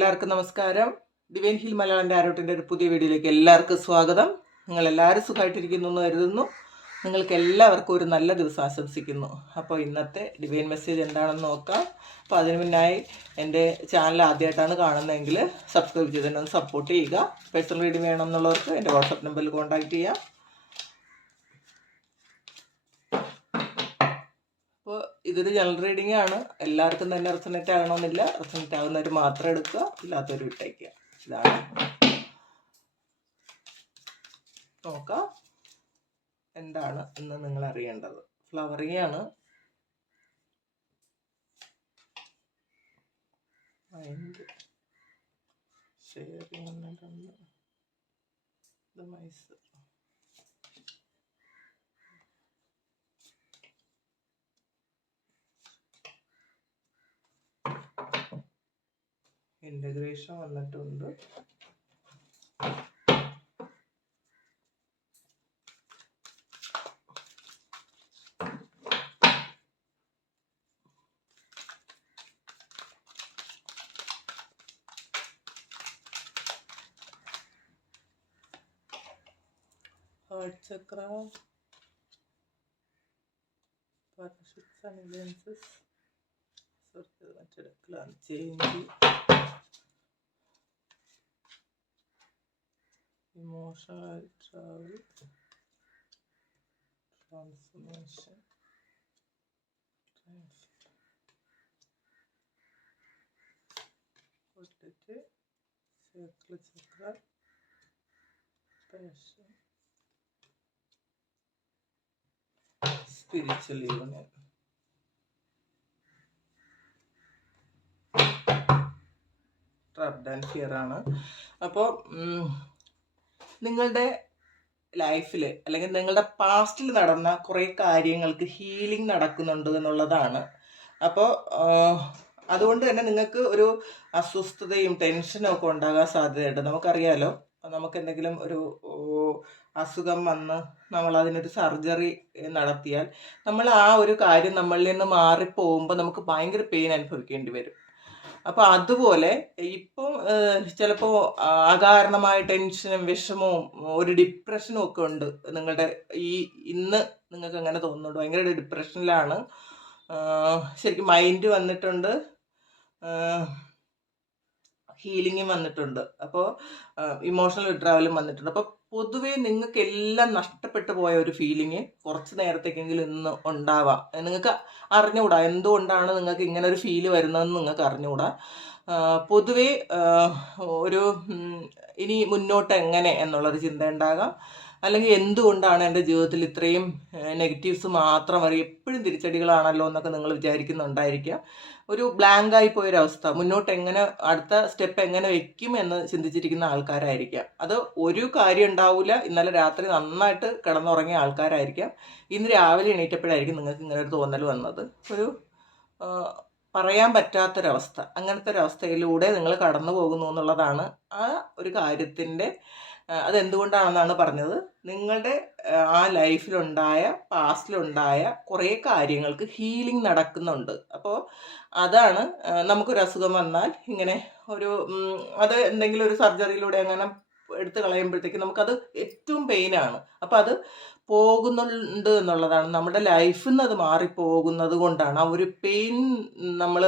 എല്ലാവർക്കും നമസ്കാരം. Divine hill Malayalam ടാരോട്ടിൻ്റെ ഒരു പുതിയ വീഡിയോയിലേക്ക് എല്ലാവർക്കും സ്വാഗതം. നിങ്ങളെല്ലാവരും സുഖമായിട്ടിരിക്കുന്നു എന്ന് കരുതുന്നു. നിങ്ങൾക്ക് എല്ലാവർക്കും ഒരു നല്ല ദിവസം ആശംസിക്കുന്നു. അപ്പോൾ ഇന്നത്തെ ഡിവൈൻ മെസ്സേജ് എന്താണെന്ന് നോക്കാം. അപ്പോൾ അതിനു മുന്നായി എൻ്റെ ചാനൽ ആദ്യമായിട്ടാണ് കാണുന്നതെങ്കിൽ സബ്സ്ക്രൈബ് ചെയ്തിട്ടൊന്ന് സപ്പോർട്ട് ചെയ്യുക. പേഴ്സണൽ റീഡിംഗ് വേണം എന്നുള്ളവർക്ക് എൻ്റെ വാട്സപ്പ് നമ്പറിൽ കോൺടാക്റ്റ് ചെയ്യാം. അപ്പോൾ ഇതൊരു ജനറൽ റീഡിംഗ് ആണ്. എല്ലാവർക്കും തന്നെ റെസണേറ്റ് ആകണമെന്നില്ല. റെസണേറ്റ് ആകുന്നവർ മാത്രം എടുക്കുക, ഇല്ലാത്തവർ വിട്ടേക്കുക. ഇതാണ് നോക്കാം എന്താണ് എന്ന് നിങ്ങൾ അറിയേണ്ടത്. ഫ്ലവറിങ് ആണ്. മൈൻഡ് ഷെയർ ചെയ്യുന്നുണ്ട്. ഇത് മൈസ് ഇൻ്റഗ്രേഷൻ വന്നിട്ടുണ്ട്. Heart chakra, partnerships and alliances, മറ്റെടുക്കലാണ് change, emotional travel, transformation, circle chakra, passion, spiritual union. Trapped and fear ആണ്. അപ്പോൾ നിങ്ങളുടെ ലൈഫിൽ അല്ലെങ്കിൽ നിങ്ങളുടെ പാസ്റ്റിൽ നടന്ന കുറേ കാര്യങ്ങൾക്ക് ഹീലിംഗ് നടക്കുന്നുണ്ട് എന്നുള്ളതാണ്. അപ്പോൾ അതുകൊണ്ട് തന്നെ നിങ്ങൾക്ക് ഒരു അസ്വസ്ഥതയും ടെൻഷനും ഒക്കെ ഉണ്ടാകാൻ സാധ്യതയുണ്ട്. നമുക്കറിയാലോ, നമുക്ക് എന്തെങ്കിലും ഒരു അസുഖം വന്ന് നമ്മൾ അതിനൊരു സർജറി നടത്തിയാൽ നമ്മൾ ആ ഒരു കാര്യം നമ്മളിൽ നിന്ന് മാറിപ്പോകുമ്പോൾ നമുക്ക് ഭയങ്കര പെയിൻ അനുഭവിക്കേണ്ടി വരും. അപ്പോൾ അതുപോലെ ഇപ്പം ചിലപ്പോൾ അകാരണമായ ടെൻഷനും വിഷമവും ഒരു ഡിപ്രഷനും ഒക്കെ ഉണ്ട് നിങ്ങളുടെ ഇന്ന് നിങ്ങൾക്ക് അങ്ങനെ തോന്നുന്നുണ്ട്. ഭയങ്കര ഡിപ്രഷനിലാണ്. ശരിക്കും മൈൻഡ് വന്നിട്ടുണ്ട്, ഹീലിങ്ങും വന്നിട്ടുണ്ട്, അപ്പോൾ ഇമോഷണൽ വിഡ്രാവലും വന്നിട്ടുണ്ട്. അപ്പോൾ പൊതുവേ നിങ്ങൾക്ക് എല്ലാം നഷ്ടപ്പെട്ടു പോയ ഒരു ഫീലിംഗ് കുറച്ച് നേരത്തേക്കെങ്കിലും ഇന്ന് ഉണ്ടാവാം. നിങ്ങൾക്ക് അറിഞ്ഞുകൂടാ എന്തുകൊണ്ടാണ് നിങ്ങൾക്ക് ഇങ്ങനെ ഒരു ഫീല് വരുന്നതെന്ന് നിങ്ങൾക്ക് അറിഞ്ഞുകൂടാ. പൊതുവേ ഒരു ഇനി മുന്നോട്ട് എങ്ങനെ എന്നുള്ളൊരു ചിന്ത ഉണ്ടാകാം. അല്ലെങ്കിൽ എന്തുകൊണ്ടാണ് എൻ്റെ ജീവിതത്തിൽ ഇത്രയും നെഗറ്റീവ്സ് മാത്രം വരും, എപ്പോഴും തിരിച്ചടികളാണല്ലോ എന്നൊക്കെ നിങ്ങൾ വിചാരിക്കുന്നുണ്ടായിരിക്കാം. ഒരു ബ്ലാങ്കായി പോയൊരവസ്ഥ, മുന്നോട്ട് എങ്ങനെ അടുത്ത സ്റ്റെപ്പ് എങ്ങനെ വെക്കും എന്ന് ചിന്തിച്ചിരിക്കുന്ന ആൾക്കാരായിരിക്കാം. അത് ഒരു കാര്യം ഉണ്ടാവില്ല. ഇന്നലെ രാത്രി നന്നായിട്ട് കിടന്നുറങ്ങിയ ആൾക്കാരായിരിക്കാം. ഇന്ന് രാവിലെ എണീറ്റപ്പോഴായിരിക്കും നിങ്ങൾക്ക് ഇങ്ങനെ ഒരു തോന്നൽ വന്നത്. ഒരു പറയാൻ പറ്റാത്തൊരവസ്ഥ, അങ്ങനത്തെ ഒരവസ്ഥയിലൂടെ നിങ്ങൾ കടന്നു പോകുന്നു എന്നുള്ളതാണ് ആ ഒരു കാര്യത്തിൻ്റെ. അതെന്തുകൊണ്ടാണെന്നാണ് പറഞ്ഞത്. നിങ്ങളുടെ ആ ലൈഫിലുണ്ടായ പാസ്റ്റിലുണ്ടായ കുറേ കാര്യങ്ങൾക്ക് ഹീലിംഗ് നടക്കുന്നുണ്ട്. അപ്പോൾ അതാണ് നമുക്കൊരു അസുഖം വന്നാൽ ഇങ്ങനെ ഒരു അത് എന്തെങ്കിലും ഒരു സർജറിയിലൂടെ അങ്ങനെ എടുത്ത് കളയുമ്പോഴത്തേക്ക് നമുക്കത് ഏറ്റവും പെയിനാണ്. അപ്പോൾ അത് പോകുന്നുണ്ട് എന്നുള്ളതാണ്. നമ്മുടെ ലൈഫിൽ നിന്ന് അത് മാറിപ്പോകുന്നത് കൊണ്ടാണ്, ആ ഒരു പെയിൻ നമ്മൾ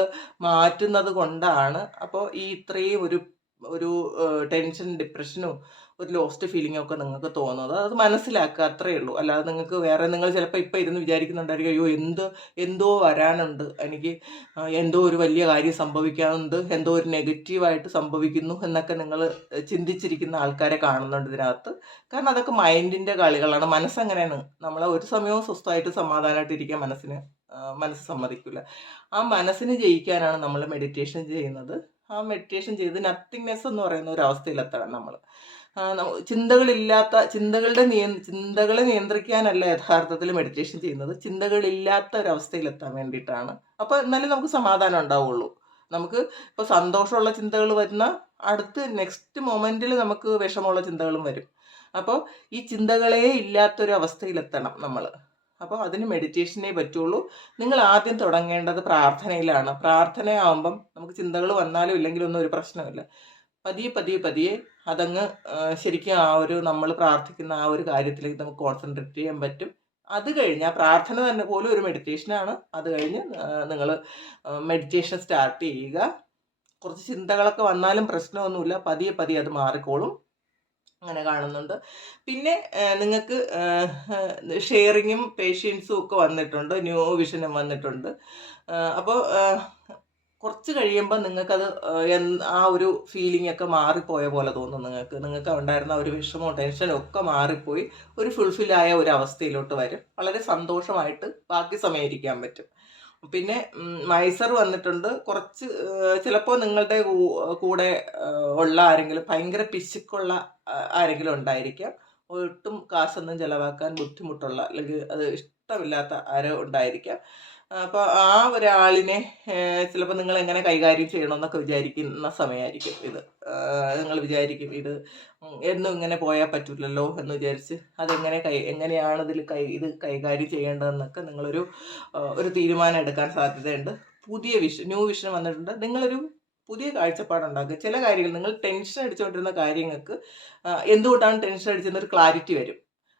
മാറ്റുന്നത് കൊണ്ടാണ്. അപ്പോൾ ഈ ഇത്രയും ഒരു ടെൻഷൻ, ഡിപ്രഷനും ഒരു ലോസ്റ്റ് ഫീലിംഗ് ഒക്കെ നിങ്ങൾക്ക് തോന്നുന്നത്. അത് മനസ്സിലാക്കുക, അത്രയേ ഉള്ളൂ. അല്ലാതെ നിങ്ങൾക്ക് വേറെ നിങ്ങൾ ചിലപ്പോൾ ഇപ്പം ഇരുന്ന് വിചാരിക്കുന്നുണ്ടായിരിക്കും, അയ്യോ എന്തോ വരാനുണ്ട്, എനിക്ക് എന്തോ ഒരു വലിയ കാര്യം സംഭവിക്കാനുണ്ട്, എന്തോ ഒരു നെഗറ്റീവായിട്ട് സംഭവിക്കുന്നു എന്നൊക്കെ നിങ്ങൾ ചിന്തിച്ചിരിക്കുന്ന ആൾക്കാരെ കാണുന്നുണ്ട് ഇതിനകത്ത്. കാരണം അതൊക്കെ മൈൻഡിൻ്റെ കളികളാണ്. മനസ്സങ്ങനെയാണ്. നമ്മളെ ഒരു സമയവും സ്വസ്ഥമായിട്ട് സമാധാനമായിട്ട് ഇരിക്കാൻ മനസ്സ് സമ്മതിക്കില്ല. ആ മനസ്സിന് ജയിക്കാനാണ് നമ്മൾ മെഡിറ്റേഷൻ ചെയ്യുന്നത്. ആ മെഡിറ്റേഷൻ ചെയ്ത് നത്തിങ്നെസ് എന്ന് പറയുന്ന ഒരു അവസ്ഥയിലെത്തണം നമ്മൾ. ചിന്തകളെ നിയന്ത്രിക്കാനല്ല യഥാർത്ഥത്തിൽ മെഡിറ്റേഷൻ ചെയ്യുന്നത്. ചിന്തകളില്ലാത്ത ഒരവസ്ഥയിലെത്താൻ വേണ്ടിയിട്ടാണ്. അപ്പോൾ എന്നാലും നമുക്ക് സമാധാനം ഉണ്ടാവുള്ളൂ. നമുക്ക് ഇപ്പോൾ സന്തോഷമുള്ള ചിന്തകൾ വരുന്ന അടുത്ത് നെക്സ്റ്റ് മൊമെൻറ്റിൽ നമുക്ക് വിഷമമുള്ള ചിന്തകളും വരും. അപ്പോൾ ഈ ചിന്തകളേ ഇല്ലാത്തൊരു അവസ്ഥയിലെത്തണം നമ്മൾ. അപ്പോൾ അതിന് മെഡിറ്റേഷനേ പറ്റുള്ളൂ. നിങ്ങൾ ആദ്യം തുടങ്ങേണ്ടത് പ്രാർത്ഥനയിലാണ്. പ്രാർത്ഥനയാവുമ്പം നമുക്ക് ചിന്തകൾ വന്നാലും ഇല്ലെങ്കിലും ഒന്നും ഒരു പ്രശ്നമില്ല. പതിയെ പതിയെ പതിയെ അതങ്ങ് ശരിക്കും ആ ഒരു നമ്മൾ പ്രാർത്ഥിക്കുന്ന ആ ഒരു കാര്യത്തിലേക്ക് നമുക്ക് കോൺസെൻട്രേറ്റ് ചെയ്യാൻ പറ്റും. അത് കഴിഞ്ഞ് ആ പ്രാർത്ഥന തന്നെ പോലും ഒരു മെഡിറ്റേഷനാണ്. അത് കഴിഞ്ഞ് നിങ്ങൾ മെഡിറ്റേഷൻ സ്റ്റാർട്ട് ചെയ്യുക. കുറച്ച് ചിന്തകളൊക്കെ വന്നാലും പ്രശ്നമൊന്നുമില്ല, പതിയെ പതിയെ അത് മാറിക്കോളും. അങ്ങനെ കാണുന്നുണ്ട്. പിന്നെ നിങ്ങൾക്ക് ഷെയറിങ്ങും പേഷ്യൻസും ഒക്കെ വന്നിട്ടുണ്ട്, ന്യൂ വിഷനും വന്നിട്ടുണ്ട്. അപ്പോൾ കുറച്ച് കഴിയുമ്പോൾ നിങ്ങൾക്കത് ആ ഒരു ഫീലിംഗ് ഒക്കെ മാറിപ്പോയ പോലെ തോന്നും. നിങ്ങൾക്ക് ഉണ്ടായിരുന്ന ഒരു വിഷമവും ടെൻഷനും ഒക്കെ മാറിപ്പോയി ഒരു ഫുൾഫില്ലായ ഒരു അവസ്ഥയിലോട്ട് വരും. വളരെ സന്തോഷമായിട്ട് ബാക്കി സമയം ഇരിക്കാൻ പറ്റും. പിന്നെ മൈസർ വന്നിട്ടുണ്ട്. കുറച്ച് ചിലപ്പോൾ നിങ്ങളുടെ കൂടെ ഉള്ള ആരെങ്കിലും ഭയങ്കര പിശുക്കുള്ള ആരെങ്കിലും ഉണ്ടായിരിക്കാം. ഒട്ടും കാശൊന്നും ചിലവാക്കാൻ ബുദ്ധിമുട്ടുള്ള അല്ലെങ്കിൽ അത് ഇഷ്ടമില്ലാത്ത ആരോ ഉണ്ടായിരിക്കാം. അപ്പോൾ ആ ഒരാളിനെ ചിലപ്പോൾ നിങ്ങൾ എങ്ങനെ കൈകാര്യം ചെയ്യണമെന്നൊക്കെ വിചാരിക്കുന്ന സമയമായിരിക്കും ഇത്. നിങ്ങൾ വിചാരിക്കും ഇത് എന്നും ഇങ്ങനെ പോയാൽ പറ്റില്ലല്ലോ എന്ന് വിചാരിച്ച് അതെങ്ങനെ എങ്ങനെയാണ് ഇത് കൈകാര്യം ചെയ്യേണ്ടതെന്നൊക്കെ നിങ്ങളൊരു തീരുമാനം എടുക്കാൻ സാധ്യതയുണ്ട്. ന്യൂ വിഷൻ വന്നിട്ടുണ്ട്. നിങ്ങളൊരു പുതിയ കാഴ്ചപ്പാടുണ്ടാക്കുക. ചില കാര്യങ്ങൾ നിങ്ങൾ ടെൻഷൻ അടിച്ചുകൊണ്ടിരുന്ന കാര്യങ്ങൾക്ക് എന്തുകൊണ്ടാണ് ടെൻഷൻ അടിച്ചെന്നൊരു ക്ലാരിറ്റി വരും.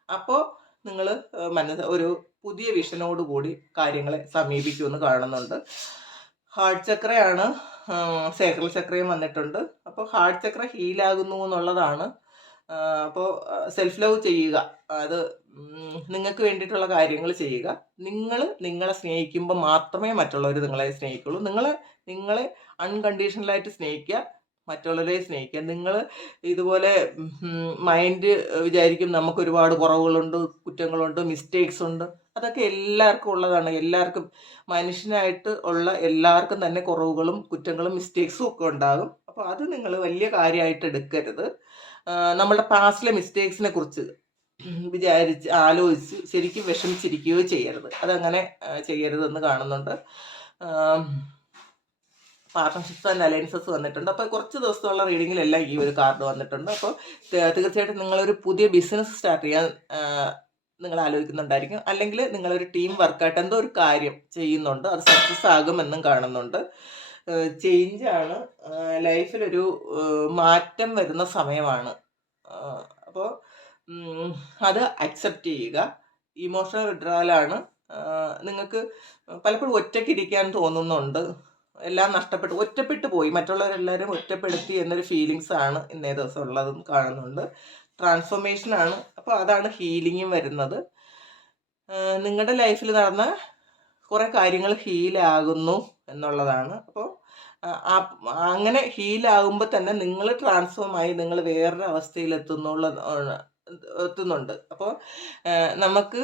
അപ്പോൾ നിങ്ങൾ ഒരു പുതിയ വിഷനോടുകൂടി കാര്യങ്ങളെ സമീപിക്കുമെന്ന് കാണുന്നുണ്ട്. ഹാർട്ട് ചക്രയാണ്, സേക്രൽ ചക്രയും വന്നിട്ടുണ്ട്. അപ്പോൾ ഹാർട്ട് ചക്ര ഹീലാകുന്നു എന്നുള്ളതാണ്. അപ്പോൾ സെൽഫ് ലവ് ചെയ്യുക, അത് നിങ്ങൾക്ക് വേണ്ടിയിട്ടുള്ള കാര്യങ്ങൾ ചെയ്യുക. നിങ്ങളെ സ്നേഹിക്കുമ്പോൾ മാത്രമേ മറ്റുള്ളവർ നിങ്ങളെ സ്നേഹിക്കുള്ളൂ. നിങ്ങളെ അൺകണ്ടീഷണലായിട്ട് സ്നേഹിക്കുക, മറ്റുള്ളവരെ സ്നേഹിക്കുക. നിങ്ങൾ ഇതുപോലെ മൈൻഡ് വിചാരിക്കും നമുക്ക് ഒരുപാട് കുറവുകളുണ്ട്, കുറ്റങ്ങളുണ്ട്, മിസ്റ്റേക്സ് ഉണ്ട്. അതൊക്കെ എല്ലാവർക്കും ഉള്ളതാണ്. എല്ലാവർക്കും മനുഷ്യനായിട്ട് ഉള്ള എല്ലാവർക്കും തന്നെ കുറവുകളും കുറ്റങ്ങളും മിസ്റ്റേക്സും ഒക്കെ ഉണ്ടാകും. അപ്പോൾ അത് നിങ്ങൾ വലിയ കാര്യമായിട്ട് എടുക്കരുത്. നമ്മളുടെ പാസ്റ്റിലെ മിസ്റ്റേക്സിനെ കുറിച്ച് ആലോചിച്ച് ശരിക്കും വിഷമിച്ചിരിക്കുകയോ ചെയ്യരുത്. അതങ്ങനെ ചെയ്യരുതെന്ന് കാണുന്നുണ്ട്. പാർട്ട്ണർഷിപ്സ് ആൻഡ് അലയൻസസ് വന്നിട്ടുണ്ട്. അപ്പോൾ കുറച്ച് ദിവസമുള്ള റീഡിങ്ങിലെല്ലാം ഈ ഒരു കാർഡ് വന്നിട്ടുണ്ട്. അപ്പോൾ തീർച്ചയായിട്ടും നിങ്ങളൊരു പുതിയ ബിസിനസ് സ്റ്റാർട്ട് ചെയ്യാൻ നിങ്ങൾ ആലോചിക്കുന്നുണ്ടായിരിക്കും. അല്ലെങ്കിൽ നിങ്ങളൊരു ടീം വർക്കായിട്ട് എന്തോ ഒരു കാര്യം ചെയ്യുന്നുണ്ട്, അത് സക്സസ് ആകുമെന്നും കാണുന്നുണ്ട്. ചേഞ്ചാണ്, ലൈഫിലൊരു മാറ്റം വരുന്ന സമയമാണ്. അപ്പോൾ അത് അക്സെപ്റ്റ് ചെയ്യുക. ഇമോഷണൽ വിഡ്രാവലാണ്. നിങ്ങൾക്ക് പലപ്പോഴും ഒറ്റയ്ക്കിരിക്കാൻ തോന്നുന്നുണ്ട്. എല്ലാം ഒറ്റപ്പെട്ടു പോയി, മറ്റുള്ളവരെല്ലാവരും ഒറ്റപ്പെടുത്തി എന്നൊരു ഫീലിങ്സ് ആണ് ഇന്നേ ദിവസം ഉള്ളതും കാണുന്നുണ്ട്. ട്രാൻസ്ഫോർമേഷനാണ്. അപ്പോൾ അതാണ് ഹീലിങ്ങും വരുന്നത്. നിങ്ങളുടെ ലൈഫിൽ നടന്ന കുറേ കാര്യങ്ങൾ ഹീലാകുന്നു എന്നുള്ളതാണ്. അപ്പോൾ അങ്ങനെ ഹീലാകുമ്പോൾ തന്നെ നിങ്ങൾ ട്രാൻസ്ഫോം ആയി നിങ്ങൾ വേറൊരു അവസ്ഥയിൽ എത്തുന്നുണ്ട്. അപ്പോൾ നമുക്ക്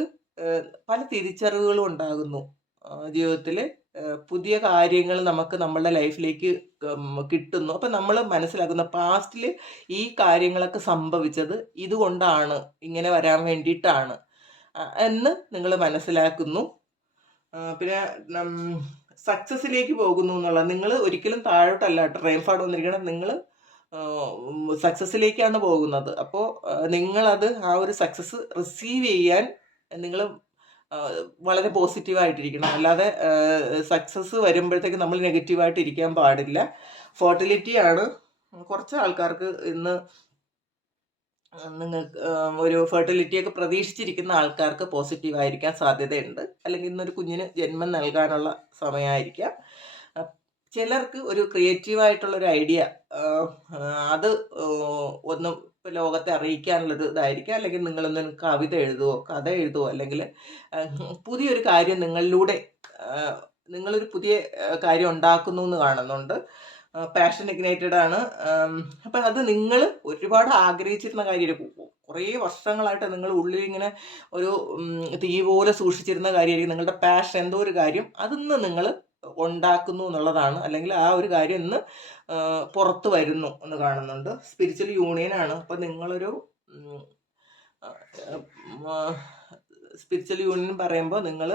പല തിരിച്ചറിവുകളും ഉണ്ടാകുന്നു ജീവിതത്തിൽ. പുതിയ കാര്യങ്ങൾ നമുക്ക് നമ്മളുടെ ലൈഫിലേക്ക് കിട്ടുന്നു. അപ്പം നമ്മൾ മനസ്സിലാക്കുന്ന പാസ്റ്റിൽ ഈ കാര്യങ്ങളൊക്കെ സംഭവിച്ചത് ഇതുകൊണ്ടാണ്, ഇങ്ങനെ വരാൻ വേണ്ടിയിട്ടാണ് എന്ന് നിങ്ങൾ മനസ്സിലാക്കുന്നു. പിന്നെ സക്സസ്സിലേക്ക് പോകുന്നു എന്നുള്ള, നിങ്ങൾ ഒരിക്കലും താഴോട്ടല്ല റെയിൻഫാൾ വന്നിരിക്കണം, നിങ്ങൾ സക്സസ്സിലേക്കാണ് പോകുന്നത്. അപ്പോൾ നിങ്ങളത് ആ ഒരു സക്സസ് റിസീവ് ചെയ്യാൻ നിങ്ങൾ വളരെ പോസിറ്റീവായിട്ടിരിക്കണം. അല്ലാതെ സക്സസ് വരുമ്പോഴത്തേക്ക് നമ്മൾ നെഗറ്റീവായിട്ട് ഇരിക്കാൻ പാടില്ല. ഫെർട്ടിലിറ്റിയാണ്. കുറച്ച് ആൾക്കാർക്ക് ഇന്ന് നിങ്ങൾക്ക് ഒരു ഫെർട്ടിലിറ്റിയൊക്കെ പ്രതീക്ഷിച്ചിരിക്കുന്ന ആൾക്കാർക്ക് പോസിറ്റീവായിരിക്കാൻ സാധ്യതയുണ്ട്. അല്ലെങ്കിൽ ഇന്നൊരു കുഞ്ഞിന് ജന്മം നൽകാനുള്ള സമയമായിരിക്കാം. ചിലർക്ക് ഒരു ക്രിയേറ്റീവായിട്ടുള്ളൊരു ഐഡിയ അത് ഒന്നും ലോകത്തെ അറിയിക്കാനുള്ളൊരു ഇതായിരിക്കാം. അല്ലെങ്കിൽ നിങ്ങളൊന്നും കവിത എഴുതുവോ, കഥ എഴുതുവോ, അല്ലെങ്കിൽ പുതിയൊരു കാര്യം നിങ്ങളൊരു പുതിയ കാര്യം ഉണ്ടാക്കുന്നു എന്ന് കാണുന്നുണ്ട്. പാഷൻ ഇഗ്നൈറ്റഡ് ആണ്. അപ്പം അത് നിങ്ങൾ ഒരുപാട് ആഗ്രഹിച്ചിരുന്ന കാര്യം, കുറേ വർഷങ്ങളായിട്ട് നിങ്ങൾ ഉള്ളിൽ ഇങ്ങനെ ഒരു തീ പോലെ സൂക്ഷിച്ചിരുന്ന കാര്യമായിരിക്കും. നിങ്ങളുടെ പാഷൻ എന്തോ ഒരു കാര്യം അതിന്ന് നിങ്ങൾ ഉണ്ടാക്കുന്നു എന്നുള്ളതാണ്. അല്ലെങ്കിൽ ആ ഒരു കാര്യം ഇന്ന് പുറത്ത് വരുന്നു എന്ന് കാണുന്നുണ്ട്. സ്പിരിച്വൽ യൂണിയനാണ്. അപ്പം നിങ്ങളൊരു സ്പിരിച്വൽ യൂണിയൻ പറയുമ്പോൾ നിങ്ങൾ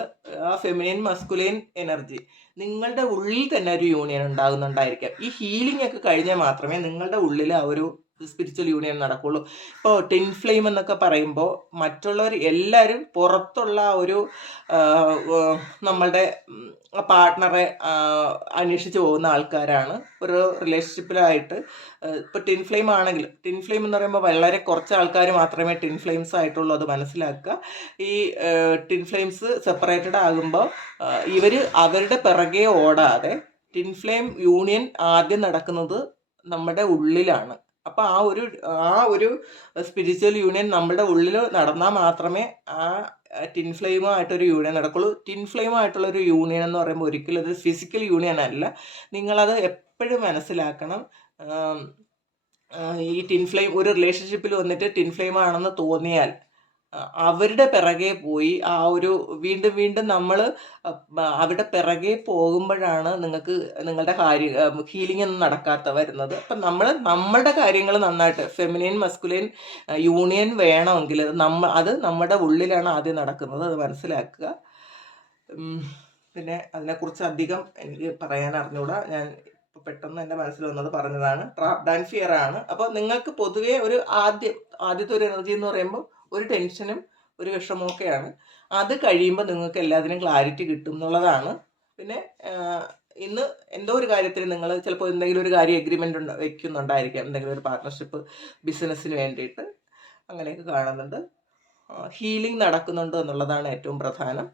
ആ ഫെമിനിൻ മസ്കുലൈൻ എനർജി നിങ്ങളുടെ ഉള്ളിൽ തന്നെ ഒരു യൂണിയൻ ഉണ്ടാകുന്നുണ്ടായിരിക്കാം. ഈ ഹീലിംഗ് ഒക്കെ കഴിഞ്ഞാൽ മാത്രമേ നിങ്ങളുടെ ഉള്ളിൽ ആ ഒരു സ്പിരിച്വൽ യൂണിയൻ നടക്കുള്ളൂ. ഇപ്പോൾ ടിൻ ഫ്ലെയിം എന്നൊക്കെ പറയുമ്പോൾ മറ്റുള്ളവർ എല്ലാവരും പുറത്തുള്ള ഒരു നമ്മളുടെ പാർട്ട്ണറെ അന്വേഷിച്ച് പോകുന്ന ആൾക്കാരാണ്. ഒരു റിലേഷൻഷിപ്പിലായിട്ട് ഇപ്പോൾ ടിൻ ഫ്ലെയിം ആണെങ്കിലും, ടിൻ ഫ്ലെയിം എന്ന് പറയുമ്പോൾ വളരെ കുറച്ച് ആൾക്കാർ മാത്രമേ ടിൻ ഫ്ലെയിംസ് ആയിട്ടുള്ളൂ, അത് മനസ്സിലാക്കുക. ഈ ടിൻ ഫ്ലെയിംസ് സെപ്പറേറ്റഡ് ആകുമ്പോൾ ഇവർ അവരുടെ പിറകെ ഓടാതെ ടിൻ ഫ്ലെയിം യൂണിയൻ ആദ്യം നടക്കുന്നത് നമ്മുടെ ഉള്ളിലാണ്. അപ്പോൾ ആ ഒരു സ്പിരിച്വൽ യൂണിയൻ നമ്മുടെ ഉള്ളിൽ നടന്നാൽ മാത്രമേ ആ ടിൻ ഫ്ലെയിമുമായിട്ടൊരു യൂണിയൻ നടക്കുള്ളൂ. ടിൻ ഫ്ലെയിമുമായിട്ടുള്ളൊരു യൂണിയൻ എന്ന് പറയുമ്പോൾ ഒരിക്കലും അത് ഫിസിക്കൽ യൂണിയൻ അല്ല. നിങ്ങളത് എപ്പോഴും മനസ്സിലാക്കണം. ഈ ടിൻ ഫ്ലെയിം ഒരു റിലേഷൻഷിപ്പിൽ വന്നിട്ട് ടിൻ ഫ്ലെയിം ആണെന്ന് തോന്നിയാൽ അവരുടെ പിറകെ പോയി ആ ഒരു വീണ്ടും നമ്മൾ അവരുടെ പിറകെ പോകുമ്പോഴാണ് നിങ്ങൾക്ക് നിങ്ങളുടെ ഹീലിംഗ് ഒന്നും നടക്കാത്ത വരുന്നത്. അപ്പം നമ്മളുടെ കാര്യങ്ങൾ നന്നായിട്ട് ഫെമിനിൻ മസ്കുലിൻ യൂണിയൻ വേണമെങ്കിൽ അത് നമ്മുടെ ഉള്ളിലാണ് ആദ്യം നടക്കുന്നത്, അത് മനസ്സിലാക്കുക. പിന്നെ അതിനെക്കുറിച്ച് അധികം എനിക്ക് പറയാൻ അറിഞ്ഞുകൂടാ. ഞാൻ പെട്ടെന്ന് എൻ്റെ മനസ്സിൽ വന്നത് പറഞ്ഞതാണ്. ട്രാപ്ഡ് ആൻഡ് ഫിയർ ആണ്. അപ്പോൾ നിങ്ങൾക്ക് പൊതുവേ ഒരു ആദ്യത്തെ ഒരു എനർജി എന്ന് പറയുമ്പോൾ ഒരു ടെൻഷനും ഒരു വിഷമമൊക്കെയാണ്. അത് കഴിയുമ്പോൾ നിങ്ങൾക്ക് എല്ലാത്തിനും ക്ലാരിറ്റി കിട്ടും എന്നുള്ളതാണ്. പിന്നെ ഇന്ന് എന്തോ ഒരു കാര്യത്തിൽ നിങ്ങൾ ചിലപ്പോൾ എന്തെങ്കിലും ഒരു കാര്യം എഗ്രിമെൻ്റ് വെക്കുന്നുണ്ടായിരിക്കാം, എന്തെങ്കിലും ഒരു പാർട്ട്ണർഷിപ്പ് ബിസിനസ്സിന് വേണ്ടിയിട്ട്, അങ്ങനെയൊക്കെ കാണുന്നുണ്ട്. ഹീലിംഗ് നടക്കുന്നുണ്ട് എന്നുള്ളതാണ് ഏറ്റവും പ്രധാനം.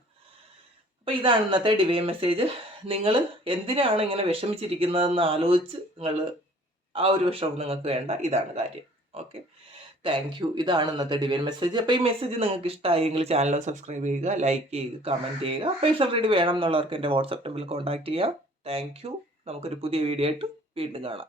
അപ്പോൾ ഇതാണ് ഇന്നത്തെ ഡിവൈൻ മെസ്സേജ്. നിങ്ങൾ എന്തിനാണ് ഇങ്ങനെ വിഷമിച്ചിരിക്കുന്നതെന്ന് ആലോചിച്ച് നിങ്ങൾ ആ ഒരു വിഷമം നിങ്ങൾക്ക് വേണ്ട, ഇതാണ് കാര്യം. Okay, thank you. ഇതാണ് ഇന്നത്തെ ഡിവൈൻ മെസ്സേജ്. അപ്പോൾ ഈ മെസ്സേജ് നിങ്ങൾക്ക് ഇഷ്ടമായെങ്കിൽ ചാനൽ സബ്സ്ക്രൈബ് ചെയ്യുക, ലൈക്ക് ചെയ്യുക, കമൻറ്റ് ചെയ്യുക. പൈസ റെഡി വേണം എന്നുള്ളവർക്ക് എൻ്റെ വാട്സപ്പ് നമ്പറിൽ കോൺടാക്ട് ചെയ്യാം. Thank you. നമുക്കൊരു പുതിയ വീഡിയോ ആയിട്ട് വീണ്ടും കാണാം.